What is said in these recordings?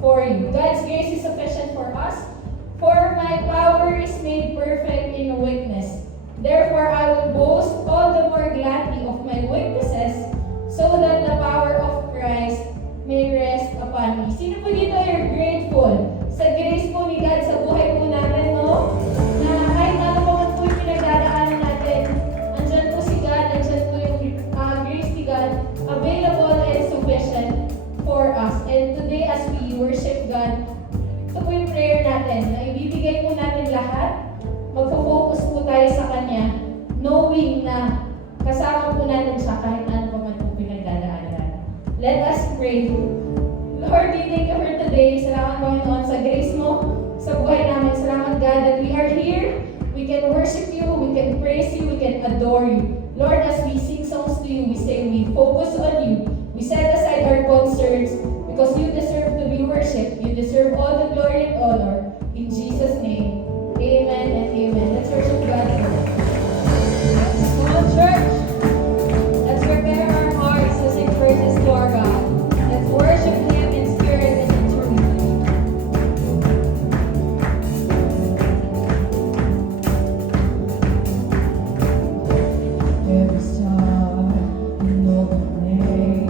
for you. God's grace is sufficient for us. For my power is made perfect in weakness. Therefore, I will boast all the more gladly of my weaknesses, so that the power of Christ may rest upon me. Sino po dito are grateful sa grace po ni God sa buhay po natin, no? Na kahit ano pa man po yung pinagdadaanan natin, andyan po si God, andyan po yung grace ni God, available and sufficient for us. And today as we worship God, ito po yung prayer natin, na ibibigay po natin lahat, magpo-focus po tayo sa Kanya, knowing na kasama po natin siya kahit ano pa man po pinagdadaanan natin. Let us pray. Lord, we thank you for today. Salamat Panginoon sa grace mo sa buhay namin. Salamat God that we are here. We can worship you, we can praise you, we can adore you. Lord, as we sing songs to you, we say we focus on you. We set aside our concerns because you deserve to be worshipped. You deserve all the glory and honor. In Jesus' name, amen and amen. Let's worship God. Come on, church. Let's prepare our hearts to sing praises to our God. Let's worship Him in spirit and in truth. Every star, you know the name.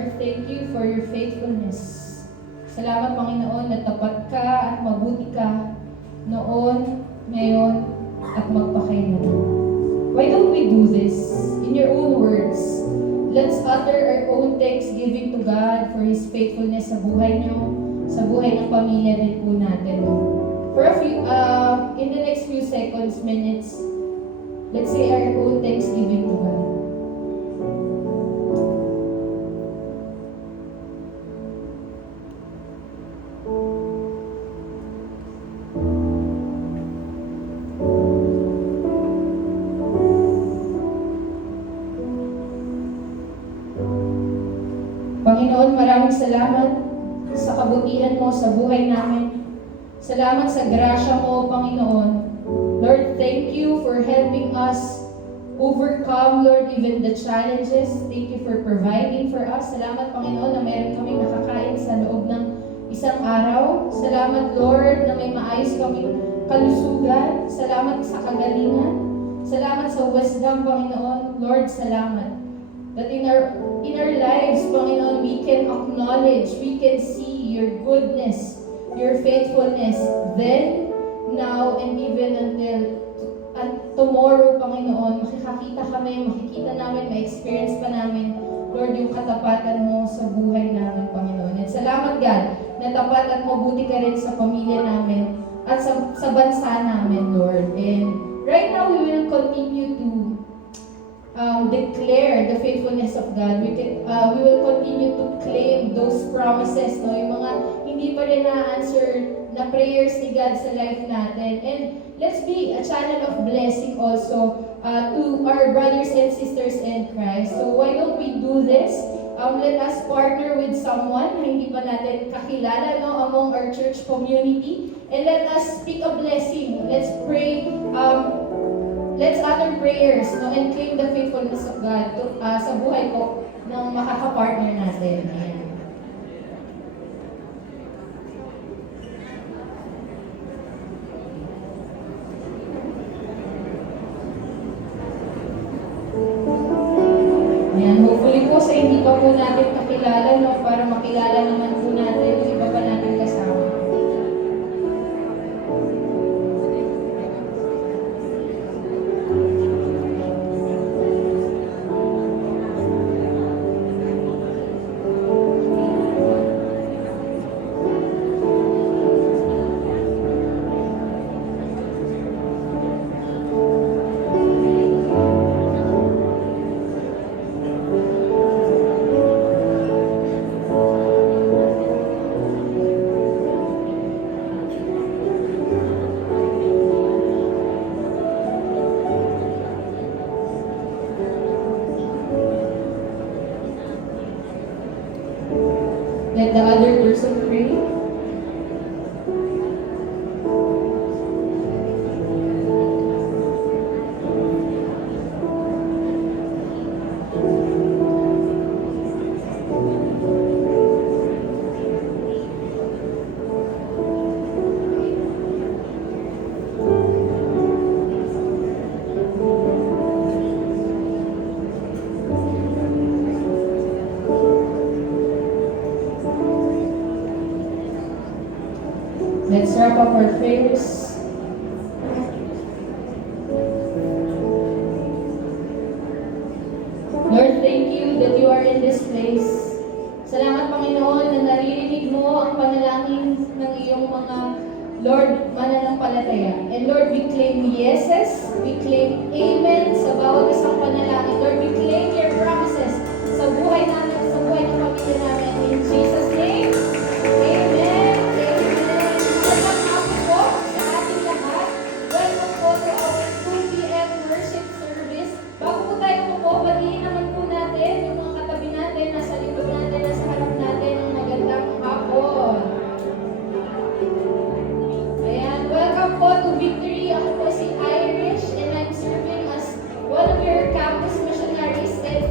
Lord, thank you for your faithfulness. Salamat, Panginoon, na tapat ka at mabuti ka noon, ngayon, at magpakailanman. Why don't we do this? In your own words, let's utter our own thanksgiving to God for His faithfulness sa buhay niyo, sa buhay ng pamilya din po natin. For a few, in the next few seconds, minutes, let's say our own thanksgiving to God. Panginoon, maraming salamat sa kabutihan mo sa buhay namin. Salamat sa grasya mo, Panginoon. Lord, thank you for helping us overcome, Lord, even the challenges. Thank you for providing for us. Salamat, Panginoon, na meron kaming nakakain sa loob ng isang araw. Salamat, Lord, na may maayos kaming kalusugan. Salamat sa kagalingan. Salamat sa wisdom, Panginoon. Lord, salamat. That in our lives, Panginoon, we can acknowledge, we can see your goodness, your faithfulness, then, now, and even until tomorrow, Panginoon, makikita namin, ma-experience pa namin, Lord, yung katapatan mo sa buhay namin, Panginoon. At salamat, God, na tapat at mabuti ka rin sa pamilya namin at sa bansa namin, Lord. And right now, we will continue to declare the faithfulness of God. We will continue to claim those promises, no? Yung mga hindi pa rin na-answer na prayers ni God sa life natin. And let's be a channel of blessing also to our brothers and sisters in Christ. So why don't we do this? Let us partner with someone na hindi pa natin kakilala, no, among our church community. And let us speak a blessing. Let's pray. Let's utter prayers, no, and claim the faithfulness of God sa buhay po ng makakapartner natin. Ayan. Ayan, hopefully po sa hindi pa po natin kakilala, no, para makilala naman po natin yung iba pa natin kasama. Let the other person pray. Let's wrap up our prayers. Lord, thank you that you are in this place. Salamat, Panginoon, na naririnig mo ang panalangin ng iyong mga, Lord, mananampalataya. And Lord, we claim yeses, we claim amen sa bawat isang panalangin. Lord, we claim your promises sa buhay namin, sa buhay ng pamilya namin. In Jesus' name, amen. One of your campus missionaries, and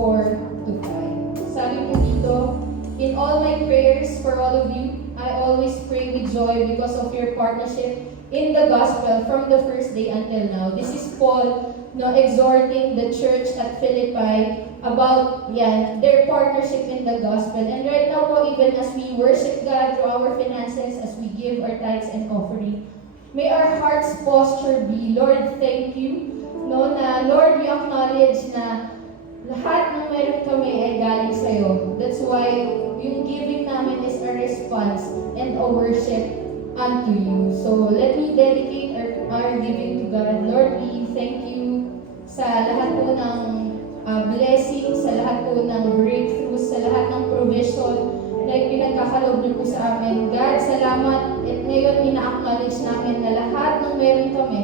4 to 5. Sabi po dito, in all my prayers for all of you, I always pray with joy because of your partnership in the gospel from the first day until now. This is Paul exhorting the church at Philippi about their partnership in the gospel. And right now po, even as we worship God through our finances, as we give our tithes and offering, may our heart's posture be, Lord, thank you. Na Lord, we acknowledge na lahat ng meron kami ay galing sa'yo. That's why yung giving namin is a response and a worship unto you. So let me dedicate our giving to God. Lord, we thank you sa lahat po ng blessings, sa lahat po ng breakthroughs, sa lahat ng provision na pinagkakalob niyo po sa amin. God, salamat. At ngayon, ina-acknowledge namin na lahat ng meron kami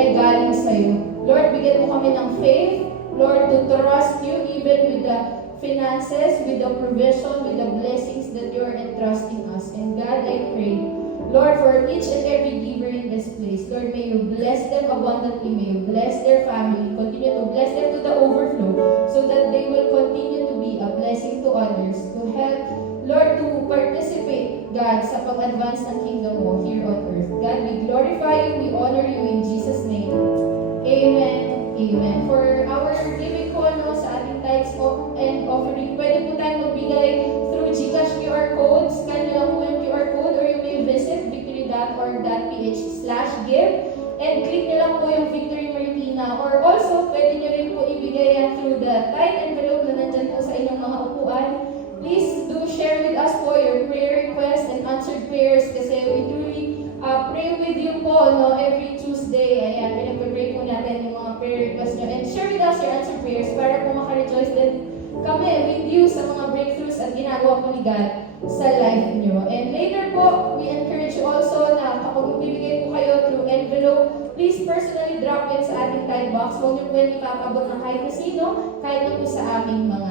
ay galing sa'yo. Lord, bigyan mo kami ng faith, Lord, to trust you even with the finances, with the provision, with the blessings that you are entrusting us. And God, I pray, Lord, for each and every giver in this place, Lord, may you bless them abundantly, may you bless their family, continue to bless them to the overflow, so that they will continue to be a blessing to others, to help, Lord, to participate, God, sa pag-advance ng kingdom mo here on earth. God, we glorify you, we honor you in Jesus' name. Amen. Amen. For our giving ko sa ating tithes and offering, pwede po tayong magbigay through GCash QR code. Scan nyo lang po yung QR code or you may visit victory.org.ph/give and click nyo lang po yung Victory Marikina. Or also, pwede nyo rin po ibigay yan through the tithe envelope na nandyan po sa inyong mga upuan. Please do share with us po your prayer requests and answered prayers kasi we truly pray with you po every Tuesday. Ayan, pinag-pray po natin yung mga prayer requests nyo. And share with us your answered prayers para po maka-rejoice din kami with you sa mga breakthroughs at ginagawa po ni God sa life nyo. And later po, we encourage you also na kapag magbibigay po kayo through envelope, please personally drop it sa ating tithe box. Huwag nyo po yan ipapabot ng kahit na sino, kahit na po sa aming mga